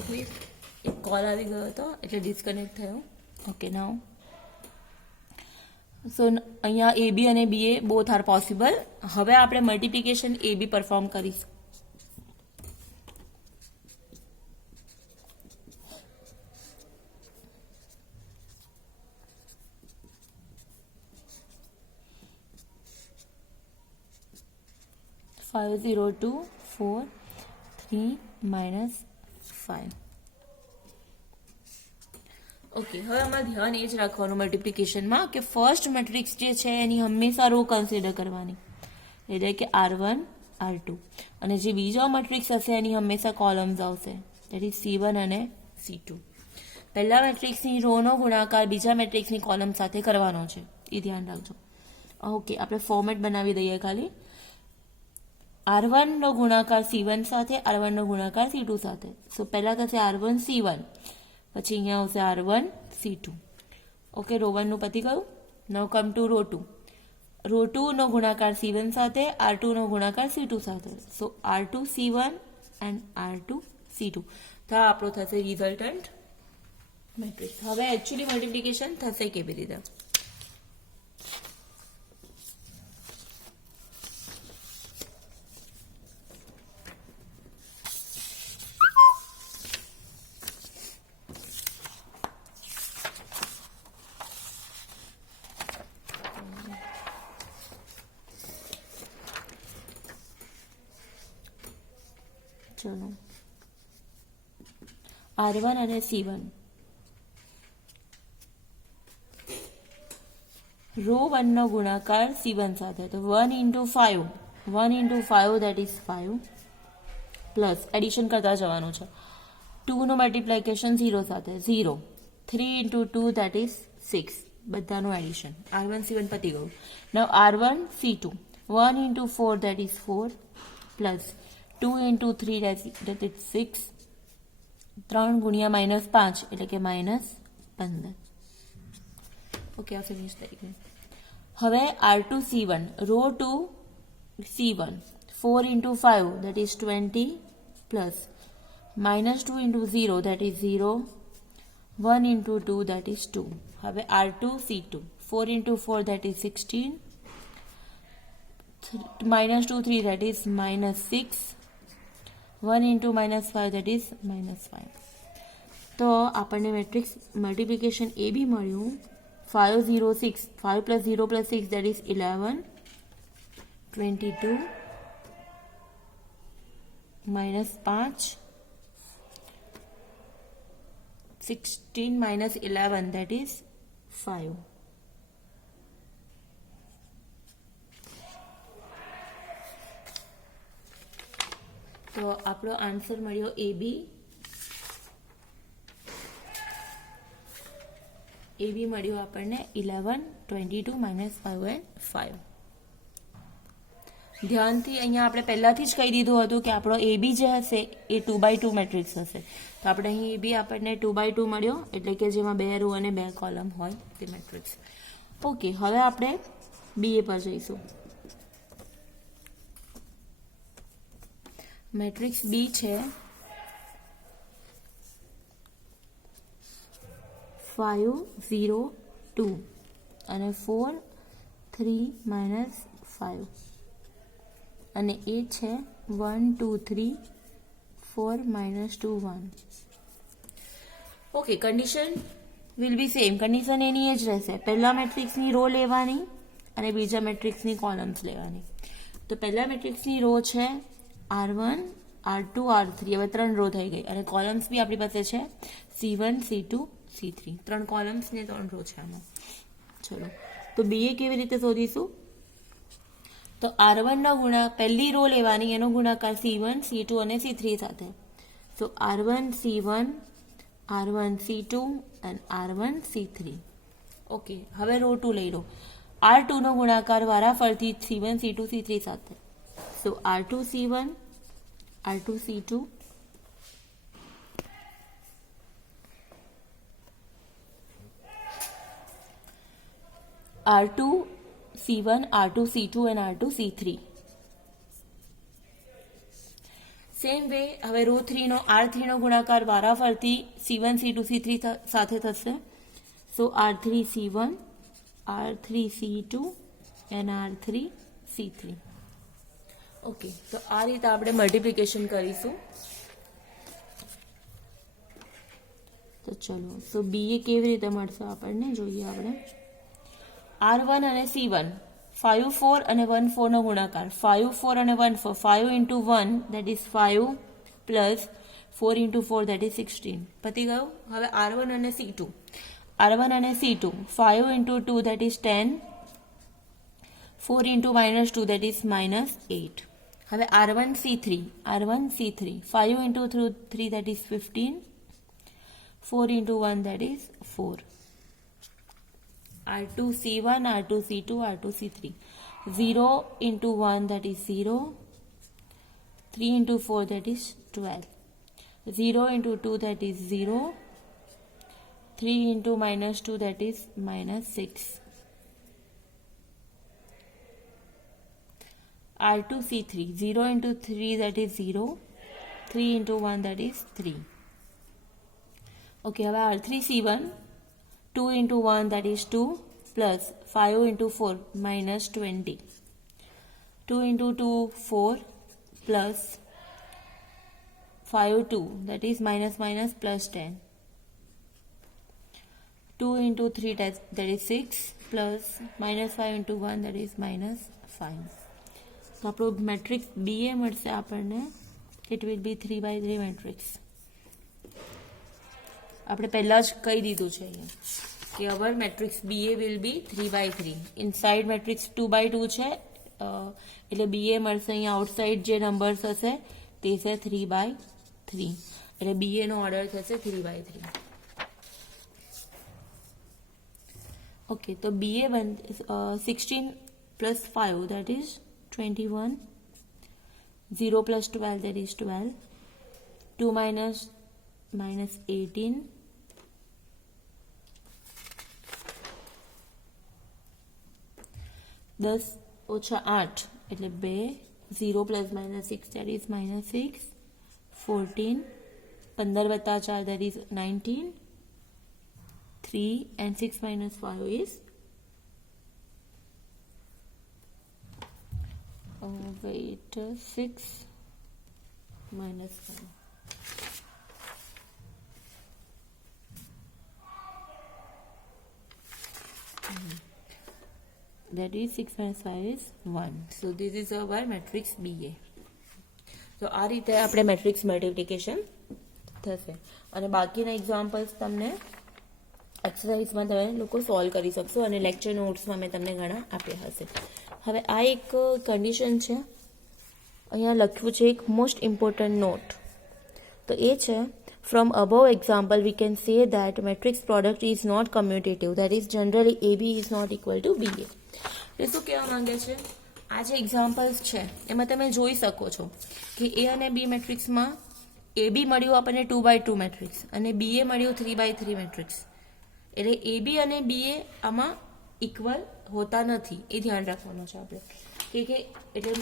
Okay, એક call આવી ગયો હતો એટલે ડિસ્કનેક્ટ થયો. ઓકે, નાઉ સો અહીંયા એ બી અને બી એ બોથ આર પોસિબલ. હવે આપણે મલ્ટિપ્લિકેશન એ બી પરફોર્મ કરીશું. ફાઇવ 0 2 4 3 -5. ઓકે, હવે આમાં ધ્યાન એ જ રાખવાનું મલ્ટિપ્લિકેશનમાં કે ફર્સ્ટ મેટ્રિક્સ જે છે એની હંમેશા રો કન્સિડર કરવાની, એટલે કે R1 R2, અને જે બીજો મેટ્રિક્સ હશે એની હંમેશા કોલમ્સ આવશે, દેટ ઇઝ C1 અને C2. પહેલા મેટ્રિક્સની રોનો ગુણાકાર બીજા મેટ્રિક્સની કોલમ સાથે કરવાનો છે, એ ધ્યાન રાખજો. ઓકે, આપણે ફોર્મેટ બનાવી દઈએ ખાલી. R1 નો ગુણાકાર C1 સાથે, R1 નો ગુણાકાર C2 સાથે. સો પહેલા થશે R1 C1, પછી અહીંયા આવશે R1 C2. ઓકે, રો 1 નું પતી ગયું. નાઉ કમ ટુ રો 2. રો 2 નો ગુણાકાર C1 સાથે, R2 નો ગુણાકાર C2 સાથે. સો R2 C1 and R2 C2. તો આ આપણો થશે રિઝલ્ટન્ટ મેટ્રિક્સ. હવે એકચ્યુઅલી મલ્ટિપ્લિકેશન થશે કેવી રીતે? ચલો, R1 અને C1 રો 1 નો ગુણાકાર C1 સાથે, તો 1 into 5, 1 into 5 that is 5, plus addition કરતા જવાનું છે. 2 નો મલ્ટિપ્લિકેશન 0 સાથે 0, 3 into 2 that is 6, બધાનું એડિશન. R1 C1 પતી ગયું. નાઉ R1 C2, 1 into 4 that is 4, plus 2 into 3 that is 6, 3 ગુણ્યા -5 એટલે કે -15. ઓકે, આ ફિનિશ થઈ ગયું. હવે R2 C1, row 2 C1, 4 into 5 that is 20, plus -2 into 0 that is 0, 1 into 2 that is 2. હવે R2 C2, 4 into 4 that is 16, -2 3 that is -6, 1 into -5 that is -5. તો આપણને મેટ્રિક્સ મલ્ટિપ્લિકેશન એ બી મળ્યું. 5 0 6, 5 plus 0 plus 6 that is 11, 22 -5, 16 minus 11 that is 5. તો આપણો answer મળ્યો એ બી મળ્યું આપણને 11, 22 -5 and 5. ધ્યાનથી અહીંયા આપણે પહેલાથી જ કહી દીધું હતું કે આપણો એ બી જે હશે એ 2x2 મેટ્રિક્સ હશે. તો આપણે અહીં એ બી આપણને 2x2 મળ્યો, એટલે કે જેમાં 2 રો અને 2 કોલમ હોય તે મેટ્રિક્સ. ઓકે, હવે આપણે બીએ પર જઈશું. મેટ્રિક્સ બી છે 5 0 2 અને 4 3 -5, અને એ છે 1 2 3 4 -2 1. Okay, condition will be same. Condition એની જ રહેશે. પહેલા મેટ્રિક્સની રો લેવાની અને બીજા મેટ્રિક્સની કોલમ્સ લેવાની. તો પહેલા મેટ્રિક્સની રો છે R1 R2 R3, હવે 3 રો થઈ ગઈ, અને કોલમ્સ બી આપણી પાસે છે C1 C2 C3, 3 કોલમ્સ ને 3 રો છે આમાં. ચલો, તો બીએ કેવી રીતે શોધીશું? તો R1 નો પહેલી રો લેવાની, એનો ગુણાકાર C1 C2 અને C3 સાથે. સો R1 C1, R1 C2 and R1 C3. Okay, હવે રો 2 લઈ લો. R2 નો ગુણાકાર વારાફરતી C1 C2 C3 સાથે. સો R2 C1, R2 C2, R2 C1, R2 C2 and R2 C3. Same way હવે રો 3 નો R3 નો ગુણાકાર વારાફરતી C1 C2 C3 સાથે થશે. સો R3 C1, R3 C2 and R3 C3. Okay, તો આ રીતે આપણે મલ્ટિપ્લિકેશન કરીશું. તો ચલો, સો BA કેવી રીતે મળશે આપણને જોઈએ. આપણે R1 અને C1 5 4 અને 1 4 નો ગુણાકાર 5 4 અને 1 4 5 into 1 that is 5 plus 4 into 4 that is 16 પતી ગયું. હવે R1 અને C2 5 into 2 that is 10, 4 into minus 2 that is minus 8. હવે R1 C3 5 into 3 that is 15, 4 into 1 that is 4. R2 C1, R2 C2, R2 C3. 0 into 1 that is 0. 3 into 4 that is 12. 0 into 2 that is 0. 3 into minus 2 that is minus 6. R2 C3. 0 into 3 that is 0. 3 into 1 that is 3. Okay, હવે R3 C1. 2 into 1 that is 2 plus 5 into 4 minus 20. 2 into 2 4 plus 5 2 that is minus minus plus 10. 2 into 3 that is 6 plus minus 5 into 1 that is minus 5. તો આપણો matrix BA મળશે આપણને. It will be 3/3 matrix. આપણે પહેલાં જ કહી દીધું છે અહીંયા કે our matrix BA will be 3/3. Inside matrix 2/2 છે, એટલે BA મળશે અહીંયા. આઉટસાઇડ જે નંબર્સ હશે તે છે 3/3, એટલે BA નો ઓર્ડર થશે 3/3. ઓકે, તો BA 16 plus 5 that is 21. 0 plus 12 that is 12. 2 minus 18. 10 ઓછા 8 એટલે 2. 0 plus minus 6 that is minus 6. 14. 15 વત્તા 4 that is 19. 3 and 6 minus 5 is wait 6 minus 5. That is 6 minus 5 is 1. So this is our matrix BA. તો આ રીતે આપણે matrix multiplication થશે. અને બાકીના એક્ઝામ્પલ્સ તમને એક્સરસાઇઝમાં તમે લોકો સોલ્વ કરી શકશો અને લેક્ચર નોટ્સમાં મેં તમને ઘણા આપ્યા હશે. હવે આ એક કન્ડિશન છે, અહીંયા લખ્યું છે એક મોસ્ટ ઇમ્પોર્ટન્ટ નોટ. તો એ છે from above example we can say that matrix product is not commutative, that is generally AB is not equal to BA. એ શું કહેવા માંગે છે? આ જે એક્ઝામ્પલ્સ છે એમાં તમે જોઈ શકો છો કે A અને B મેટ્રિક્સમાં AB મળ્યું આપણને 2/2 મેટ્રિક્સ અને BA મળ્યું 3/3 મેટ્રિક્સ. એટલે AB અને BA આમાં ઇક્વલ હોતા નથી, એ ધ્યાન રાખવાનું છે આપણે કે એટલે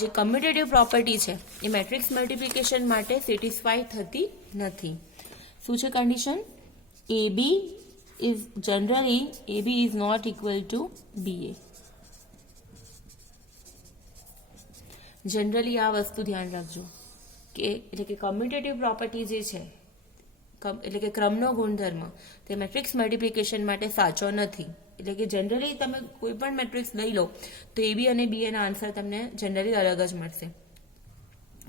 જે કમ્યુટેટિવ પ્રોપર્ટી છે એ મેટ્રિક્સ મલ્ટિપ્લિકેશન માટે સેટિસ્ફાઈ થતી નથી. શું છે condition? AB is not equal to BA. Generally આ વસ્તુ ધ્યાન રાખજો કે એટલે કે કમ્યુટેટિવ પ્રોપર્ટી જે છે એટલે કે ક્રમનો ગુણધર્મ તે મેટ્રિક્સ મલ્ટિપ્લિકેશન માટે સાચો નથી. એટલે કે જનરલી તમે કોઈ પણ મેટ્રિક્સ લઈ લો તો AB અને BA ના આન્સર તમને જનરલી અલગ જ મળશે.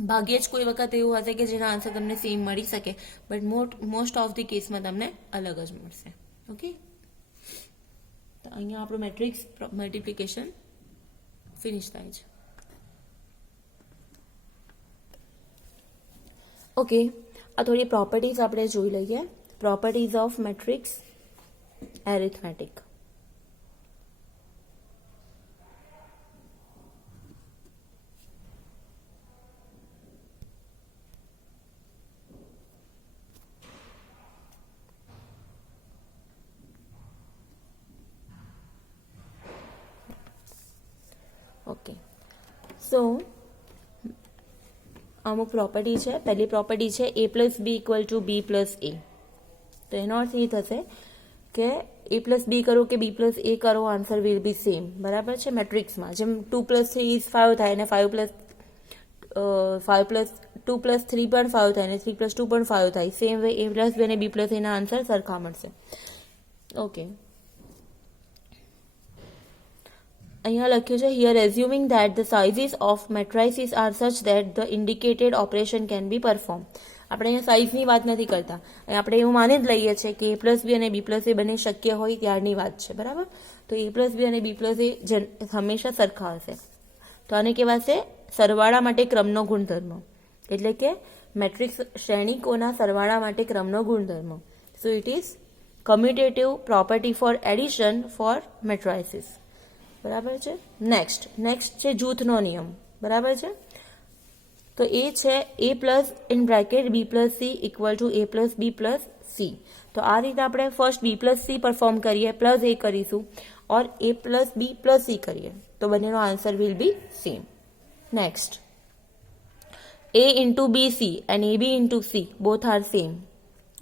ભાગ્યે જ કોઈ વખત એવું હશે કે જેના આન્સર તમને સેમ મળી શકે, બટ મોસ્ટ ઓફ ધી કેસમાં તમને અલગ જ મળશે. ઓકે, તો અહીંયા આપણું મેટ્રિક્સ મલ્ટિપ્લિકેશન ફિનિશ થાય છે. ઓકે, આ થોડી પ્રોપર્ટીઝ આપણે જોઈ લઈએ. Properties of matrix arithmetic. Okay, so અમુક પ્રોપર્ટી છે. પહેલી પ્રોપર્ટી છે a plus B equal to B plus A. તો એનો અર્થ એ થશે કે a પ્લસ બી કરો કે બી પ્લસ એ કરો, આન્સર વિલ બી સેમ. બરાબર છે. મેટ્રિક્સમાં જેમ 2 પ્લસ 3 ઇઝ 5 થાય અને 5 પ્લસ 2 પ્લસ 3 પણ 5 થાય અને 3 પ્લસ 2 પણ 5 થાય. સેમ વે a પ્લસ બી અને બી પ્લસ એના આન્સર સરખા મળશે. ઓકે, અહીંયા લખ્યું છે here assuming that the sizes of matrices are such that the indicated operation can be perform. આપણે અહીંયા સાઇઝની વાત નથી કરતા, આપણે એવું માની જ લઈએ છીએ કે a પ્લસ બી અને બી પ્લસ એ બંને શક્ય હોય ત્યારની વાત છે. બરાબર, તો a પ્લસ બી અને બી પ્લસ એ હંમેશા સરખા હશે. તો આને કહેવાશે સરવાળા માટે ક્રમનો ગુણધર્મ, એટલે કે મેટ્રિક્સ શ્રેણિકોના સરવાળા માટે ક્રમનો ગુણધર્મ. So it is commutative property for addition for matrices. બરાબર છે. નેક્સ્ટ છે જૂથનો નિયમ. બરાબર છે. તો એ છે a plus in bracket B plus C equal to a plus B plus C. તો આ રીતે આપણે first B plus C perform કરીએ, પ્લસ એ કરીશું, or a plus B plus C કરીએ, તો બંનેનો answer will be same. Next a into bc and ab into c both are same.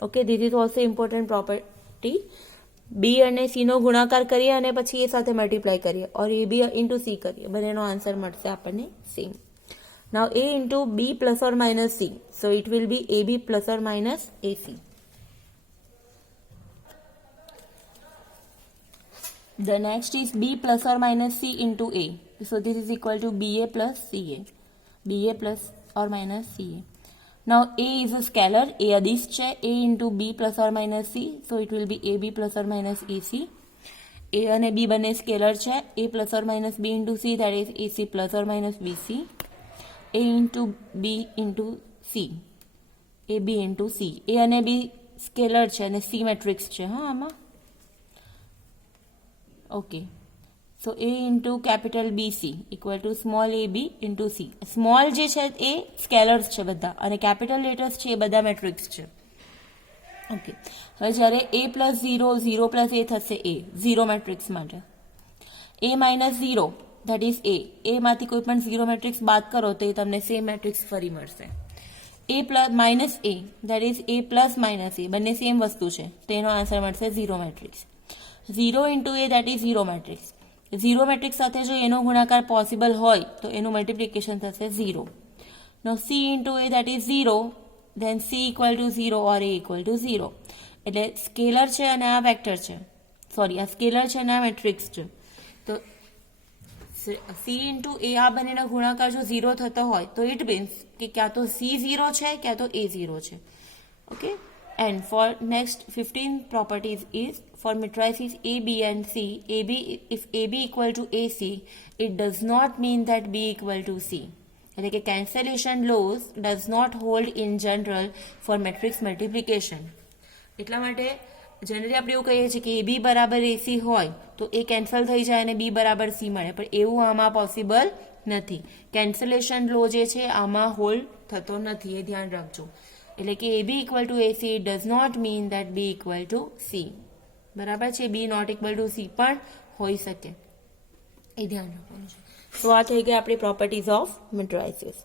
Okay, this is also important property. b અને c નો ગુણાકાર કરીએ અને પછી એ સાથે મલ્ટીપ્લાય કરીએ ઓર ab into c કરીએ, બંનેનો આન્સર મળશે આપણને same. Now a into b plus or minus c, so it will be ab plus or minus ac. The next is b plus or minus c into a, so this is equal to ba plus ca, ba plus or minus ca. Now a is a scalar, a અદિશ છે, a into b plus or minus c, so it will be ab plus or minus ac. a અને b બંને scalar છે, a plus or minus b into c, that is ac plus or minus bc. a into b into c, ab into c. a અને b scalar છે અને c matrix છે. હા, આમાં okay. So a into capital BC equal to small ab into c. Small જે છે એ scalars છે બધા અને કેપિટલ લેટર્સ છે એ બધા મેટ્રિક્સ છે. ઓકે, હવે જ્યારે a પ્લસ 0, 0 પ્લસ a થશે a, 0 મેટ્રિક્સ માટે. a minus 0 that is a માંથી કોઈ પણ 0 મેટ્રિક્સ બાદ કરો તો એ તમને સેમ મેટ્રિક્સ ફરી મળશે. a plus minus a that is a plus minus a, બંને સેમ વસ્તુ છે, તેનો આન્સર મળશે 0 matrix. 0 into a that is 0 matrix. 0 matrix સાથે જો એનો ગુણાકાર પોસિબલ હોય તો એનું મલ્ટિપ્લિકેશન થશે 0. Now c into a that is 0, then c equal to 0 or a equal to 0. એટલે સ્કેલર છે અને આ વેક્ટર છે, સોરી આ સ્કેલર છે અને આ મેટ્રિક્સ છે. તો c into a આ બંનેનો ગુણાકાર જો 0 થતો હોય તો ઇટ મીન્સ કે ક્યાં તો c 0 છે ક્યાં તો a 0 છે. Okay, and for next 15 properties is for matrices A, B and C, if AB equal to AC, it does not mean that B equal to C. એટલે કે cancellation laws does not hold in general for matrix multiplication. એટલા માટે generally આપણે એવું કહીએ છીએ કે AB બરાબર AC હોય તો એ કેન્સલ થઈ જાય અને B બરાબર C મળે, પણ એવું આમાં પોસિબલ નથી. કેન્સલેશન લો જે છે આમાં હોલ્ડ થતો નથી, એ ધ્યાન રાખજો. એટલે કે AB equal to AC does not mean that B equal to C. બરાબર છે, B not equal to C પણ હોઈ શકે, એ ધ્યાન રાખવાનું છે. તો આ થઈ ગઈ આપણી પ્રોપર્ટીઝ ઓફ મેટ્રાઇસીસ.